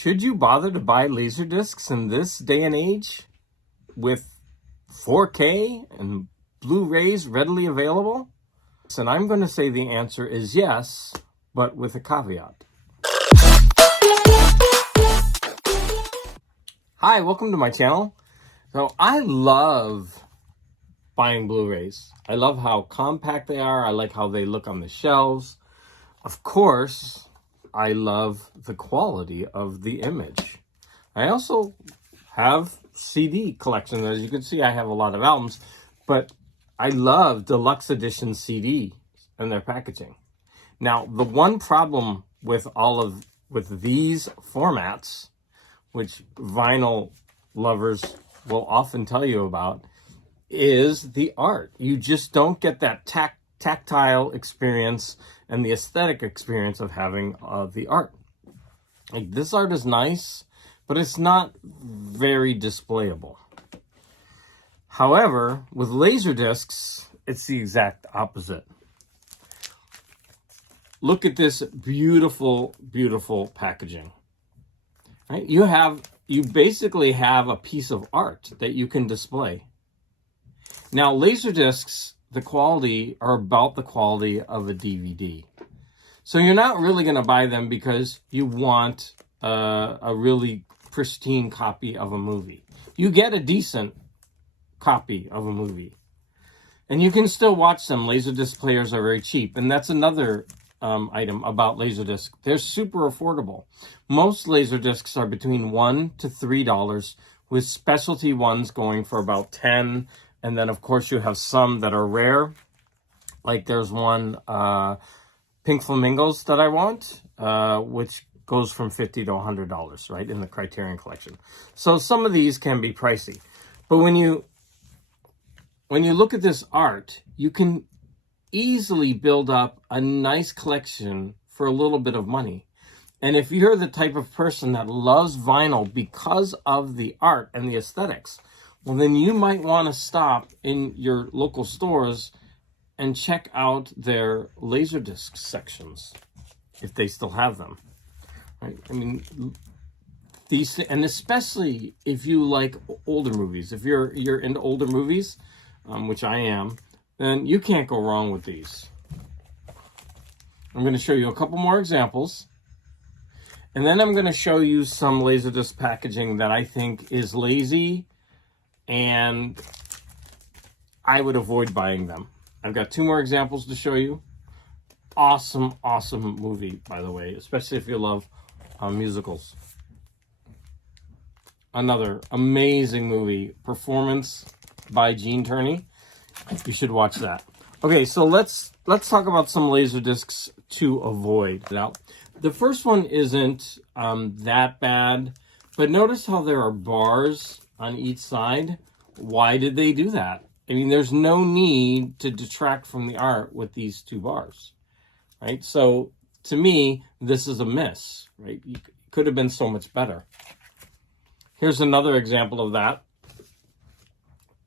Should you bother to buy Laserdiscs in this day and age with 4K and Blu-rays readily available? And I'm going to say the answer is yes, but with a caveat. Hi, welcome to my channel. So I love buying Blu-rays. I love how compact they are. I like how they look on the shelves. Of course, I love the quality of the image. I also have CD collections. As you can see, I have a lot of albums, but I love deluxe edition CD and their packaging. Now, the one problem with these formats, which vinyl lovers will often tell you about, is the art. You just don't get that tactile experience and the aesthetic experience of having the art. Like, this art is nice, but it's not very displayable. However, with Laserdiscs, it's the exact opposite. Look at this beautiful, beautiful packaging. Right? You basically have a piece of art that you can display. Now, Laserdiscs, the quality are about the quality of a DVD. So you're not really going to buy them because you want a really pristine copy of a movie. You get a decent copy of a movie. And you can still watch them. Laserdisc players are very cheap. And that's another item about Laserdisc. They're super affordable. Most Laserdiscs are between $1 to $3, with specialty ones going for about $10. And then, of course, you have some that are rare. Like there's one, Pink Flamingos, that I want, which goes from $50 to $100, right, in the Criterion Collection. So some of these can be pricey. But when you look at this art, you can easily build up a nice collection for a little bit of money. And if you're the type of person that loves vinyl because of the art and the aesthetics, well, then you might want to stop in your local stores and check out their Laserdisc sections, if they still have them. Right? I mean, these, and especially if you like older movies. If you're into older movies, which I am, then you can't go wrong with these. I'm going to show you a couple more examples. And then I'm going to show you some Laserdisc packaging that I think is lazy, and I would avoid buying them. I've got two more examples to show you. Awesome, awesome movie, by the way, especially if you love musicals. Another amazing movie, Performance by Gene Tierney. You should watch that. Okay, so let's talk about some Laserdiscs to avoid. Now, the first one isn't that bad, but notice how there are bars on each side. Why did they do that? I mean, there's no need to detract from the art with these two bars, right? So to me, this is a miss, right? You could have been so much better. Here's another example of that.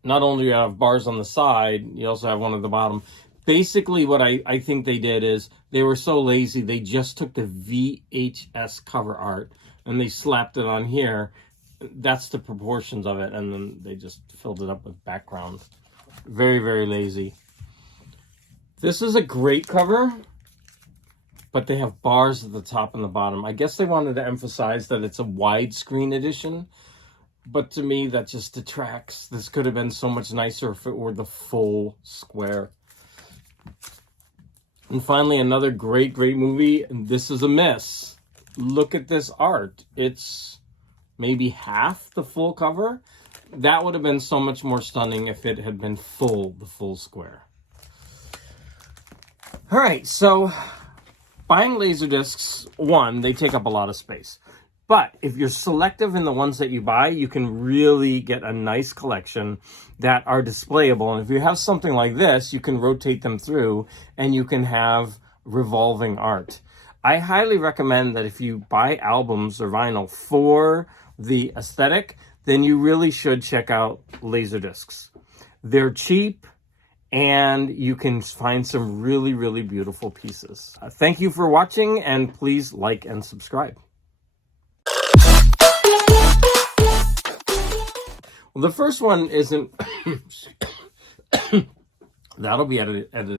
Not only do you have bars on the side, you also have one at the bottom. Basically, what I think they did is they were so lazy, they just took the VHS cover art and they slapped it on here. That's the proportions of it, and then they just filled it up with background. Very, very lazy. This is a great cover, but they have bars at the top and the bottom. I guess they wanted to emphasize that it's a widescreen edition, but to me, that just detracts. This could have been so much nicer if it were the full square. And finally, another great, great movie, and this is a miss. Look at this art. It's maybe half the full cover. That would have been so much more stunning if it had been the full square. All right, so buying Laserdiscs, one, they take up a lot of space. But if you're selective in the ones that you buy, you can really get a nice collection that are displayable. And if you have something like this, you can rotate them through and you can have revolving art. I highly recommend that if you buy albums or vinyl for the aesthetic, then you really should check out Laserdiscs. They're cheap and you can find some really, really beautiful pieces. Thank you for watching, and please like and subscribe. The first one isn't... That'll be edited